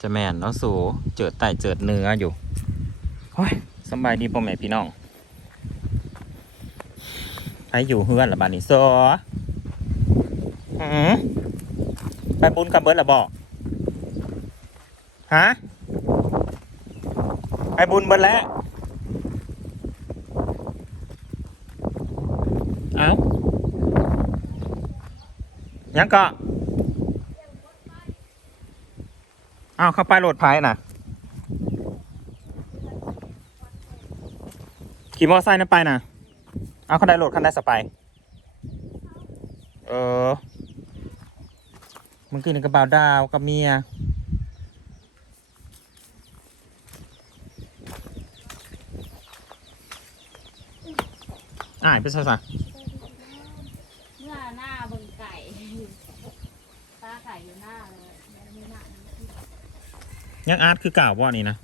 จะแม่นเนาะสูเจิดไต่เจิดเนื้ออยู่โอ้ยสบายดีพ่อแม่พี่น้องไปอยู่เฮือนละบานี้ซอือไปบุญกับเบิร์ดละบอกฮะไปบุญเบิร์ดแล้วเอ้ายังก็เอ้าเข้าไปโหลดไพ่น่ะ ขี่มอเตอร์ไซค์นั่นไปน่ะ เอาคันใดโหลดคันใดสไป เออ มึงกินกับบ่าดาวกับเมียอ่ายไปซะซะ เมื่อหน้าเบิ่งไก่ ตาไก่อยู่หน้าเลยแล้วมีหน้าน้ำพริก ยังอาร์ตคือเก่าวว่านี่นะ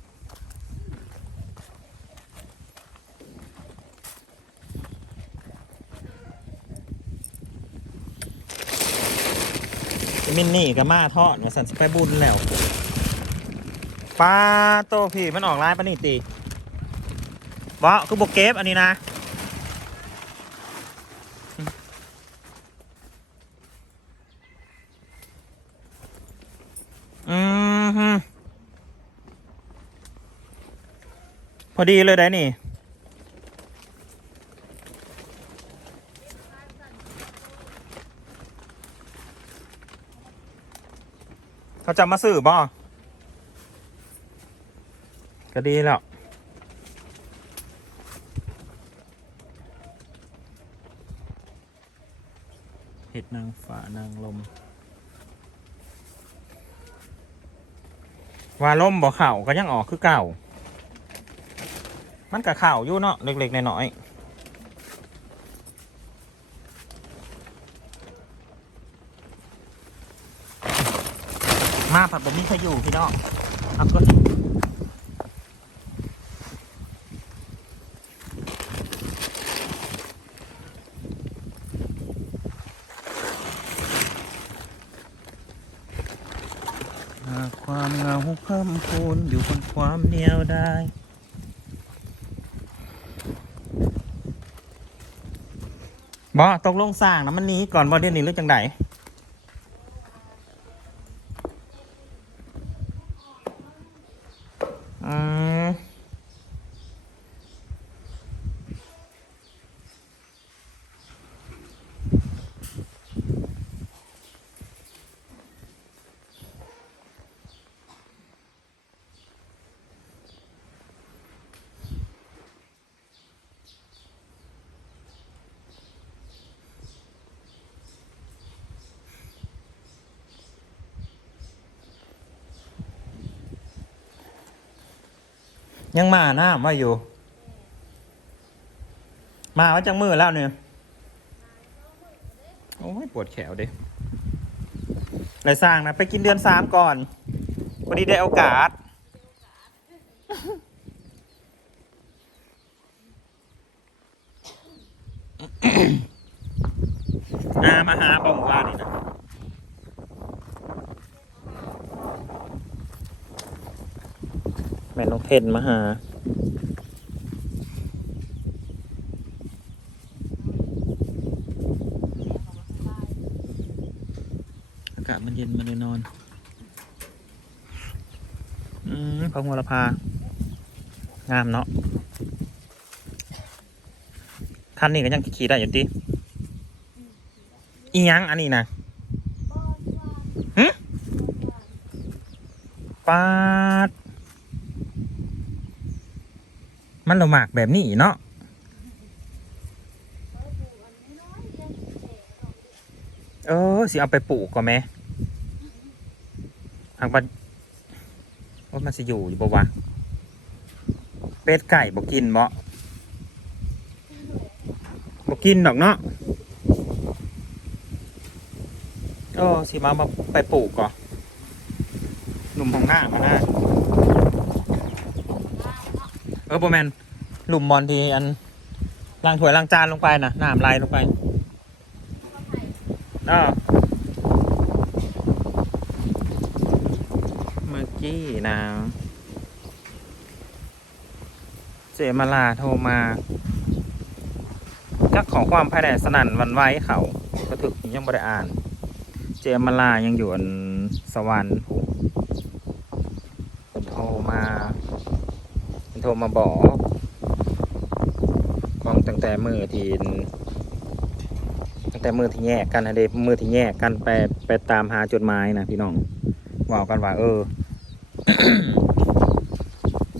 มินนี่กับมาทอดมาสันสไปบุญแล้วปลาโตพี่มันออกร้ายปะนี่ตีบอคือบกเก็บอันนี้นะ อืมฮึพ อดีเลยได้นี่ เขาจะมาสื่อบ่ก็ดีแล้วเห็ดนางฟ้านางลม ว่าล่มบ่เข่าก็ยังออกคือเก่า มันกับเข่าอยู่เนาะเล็กๆน้อยๆมาผัดบะหมี่ขอยู่พี่น้องเอาก็หากความเงาคำคูณอยู่บนความเหนียวได้ บ่ตกลงสร้างนะมันหนี้ก่อนบ่เดือนนี้หรือจังได ยังมาหน้ามาอยู่ มาว่าจังมือแล้วเนี่ยโอ้ยปวดแขวดิเลยสร้างนะ ไปกินเดือนสามก่อนพอดีได้โอกาส อามาหาบ่งว่านี่นะ แม่น้องเพนมาหา อากาศมันเย็นมาเลยนอน อืมพระวละพางามเนาะคันนี้ก็ยังขี่ได้อยู่ดิอียังอันนี้นะหึปาด มันเราหมากแบบนี้เนาะเออสิเอาไปปลูกก่อนไหมหากมันว่ามันสิอยู่อยู่ปะวะเป็ดไก่บอกกินเบ่บอกกินดอกเนาะเออสิมามาไปปลูกก่อนหลุมของหน้ามาหน้า ออโบแมนหลุมบอลที่อันล้างถ้วยล้างจานลงไปนะน้ำไหลลงไปเออมากิกี้นะเจมาลาโทรมาจักขอความภายในสนั่นวันไหว้เขาก็ถึกยังบ่ได้อ่าน เจมาลายังอยู่อันสวรรค์ผเพิ่นโทรมาเพิ่น โทรมาบอกของตั้งแต่มือที่ตั้งแต่มือที่แยกกันนะเดมือที่แยกกันไปไปตามหาจดหมายนะพี่น้องว่ากันว่า เออ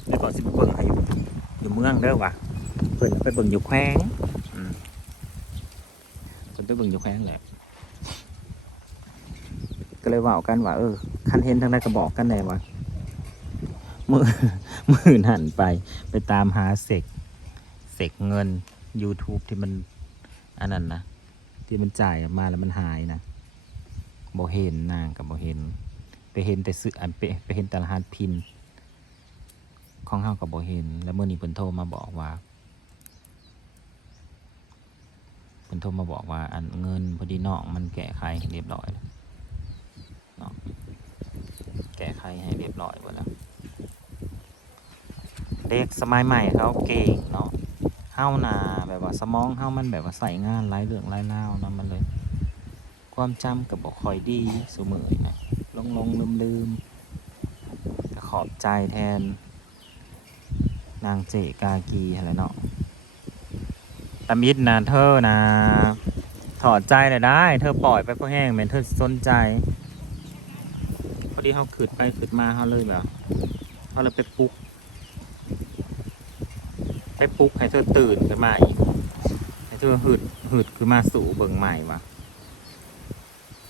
เดี๋ยวก่อนสิเบิ่งให้อยู่อยู่เมืองเด้อว่ะเพิ่นไปเบิ่งอยู่แขวงเพิ่นไปเบิ่งอยู่แขวงแหละก็เลยว่ากันว่าเออคันเห็นทางใดก็บอกกันได้ว่า มือมือนั่นไป ไปตามหาเสกเสกเงิน YouTube ที่มัน อันนั้นนะที่มันจ่ายมาแล้วมันหายนะบ่เห็นนางกับบ่เห็น ไปเห็นแต่ซื้ออันไปไปเห็นแต่รหัสพินของเฮากับบ่เห็น แล้วเมื่อนี้เพิ่นโทรมาบอกว่าเพิ่นโทรมาบอกว่า อันเงินพอดีนองมันแก้ไขให้เรียบร้อยแล้วแก้ไขให้เรียบร้อยหมดแล้ว เด็กสมัยใหม่เขาเก่งเนาะเฮานาแบบว่าสมองเฮามันแบบว่าใส่งานหลายเรื่องหลายราวเนาะมันเลย ความจำกับบ่คอยดีเสมอนะลงลงลืมลืมขอบใจแทน นางเจกากีอะไรเนาะตามิดนะเธอนะถอดใจเลยได้ เธอปล่อยไปเพราะแห้งแม่นเธอสนใจ พอดีเขาขืดไปขืดมาเขาเลยแบบเขาเลยไปปลุก ไปปลุกให้เธอตื่นขึ้นมาอีกให้เธอหืดหืดขึ้นมาสู่เบิ่งใหม่วะ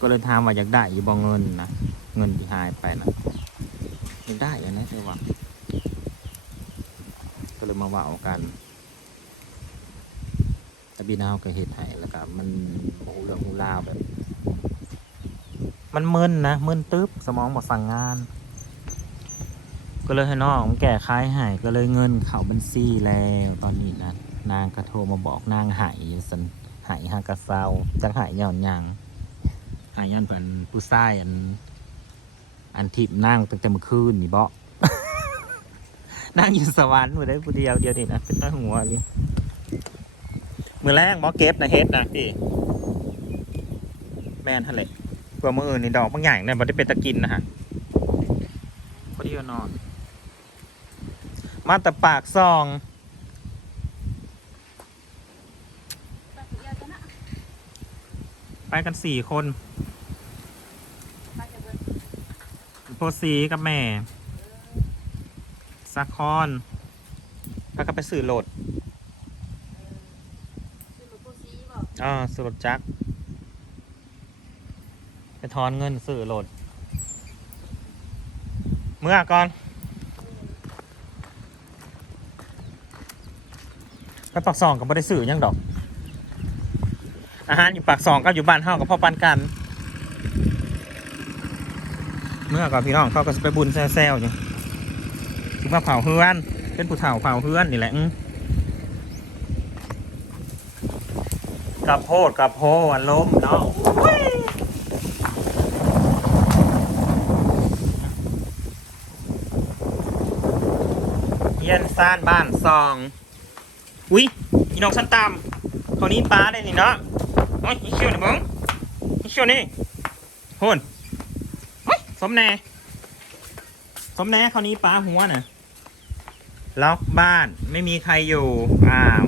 ก็เลยถามว่าอยากได้อยู่บ่เงินนะเงินที่หายไปนะอยากได้อย่างนั้นเธอว่าก็เลยมาว่ากันแต่บีนาวก็เห็ดให้แล้วก็มันโอ้โหเรื่องหูราวแบบ มันมึนนะมึนตึ๊บสมองหมดสั่งงาน ก็เลยให้น้องแก้ไขให้ก็เลยเงินเข่าบัญชีแล้วตอนนี้นะนางกระโทรมาบอกนางหายสันหายฮากระเซาจังหายย่อนหยังหายย่อนเพิ่นผู้ชายอัน อันทิพนั่งตั้งแต่เมื่อคืนนี่เบานั่งอยู่สวรรค์อยู่ได้ผู้เดียวเดียวนี่นะเป็นต้าหัวเลยมือแรกบอเก็บนะเฮ็ดนะพี่แมนทะเลเพื่อมืออื่นนี่ดอกบางอย่างเนี่ยมันได้เป็นตะกินนะฮะพอดีว่านอน มาแต่ปากซองไปผู้เดียวจ้ะนะไปกันสี่คนไปจะเบิ่งโพสีกับแม่ซักคอนแล้วก็ไปสื่อโหลดคือหลวงปู่ศรีบอกอ่าสื่อโหลดจัก ไปทอนเงินสื่อโหลด เมื่อก่อน ไปปากซองกับบริสื่อยังดอก อาหารอยู่ปากซองก็อยู่บ้านเฮากับพ่อปันกัน เมื่อก่อนพี่น้องเขาก็ไปบุญแซวๆอยู่คือมาเผาเฮือน เป็นผู้เฒ่าเผาเฮือนนี่แหละกับโพดกับโพอันล้มเนาะเยี่ยนซ่านบ้านซอง อุ้ยอีน้องชั้นตามเขาวนี้ปลาได้นี่เนาะโอ้ยอีเขียวนี่มึงอีเขียวนี่โหนโอ้ยสมแน่สมแน่เขาวนี้ปลาหัวน่ะล็อกบ้านไม่มีใครอยู่อ้าว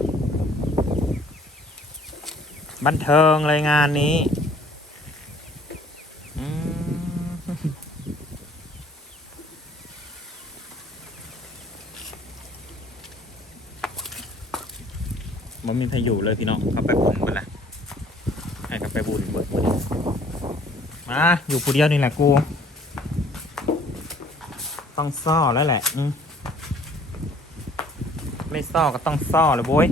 บันเทิงเลยงานนี้ มันมีใครอยู่เลยพี่น้องเขาไปบุญไปละให้เขาไปบุญเบิดบุญมาอยู่ผู้เดียวนี่แหละกู ต้องซ่อแล้วแหละ อืมไม่ซ่อก็ต้องซ่อเลยโว้ย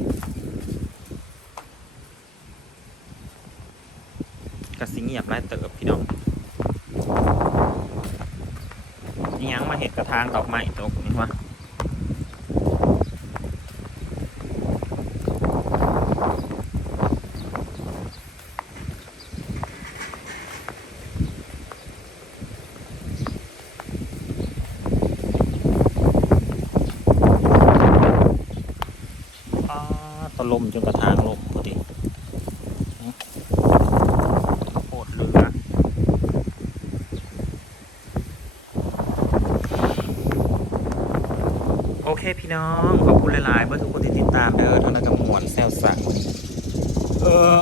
กระสิเงียบไล่เติบพี่น้องยังมาเห็ดกระทางดอกไม้ตกนี่วะ็ล่มจนกระทางล่มพอดีอื้อข้าวโพดเรือโอเคพี่น้อง ขอบคุณหลายๆเพื่อทุกคนที่ติดตามเด้อทางนักำมวลแซวสักเออ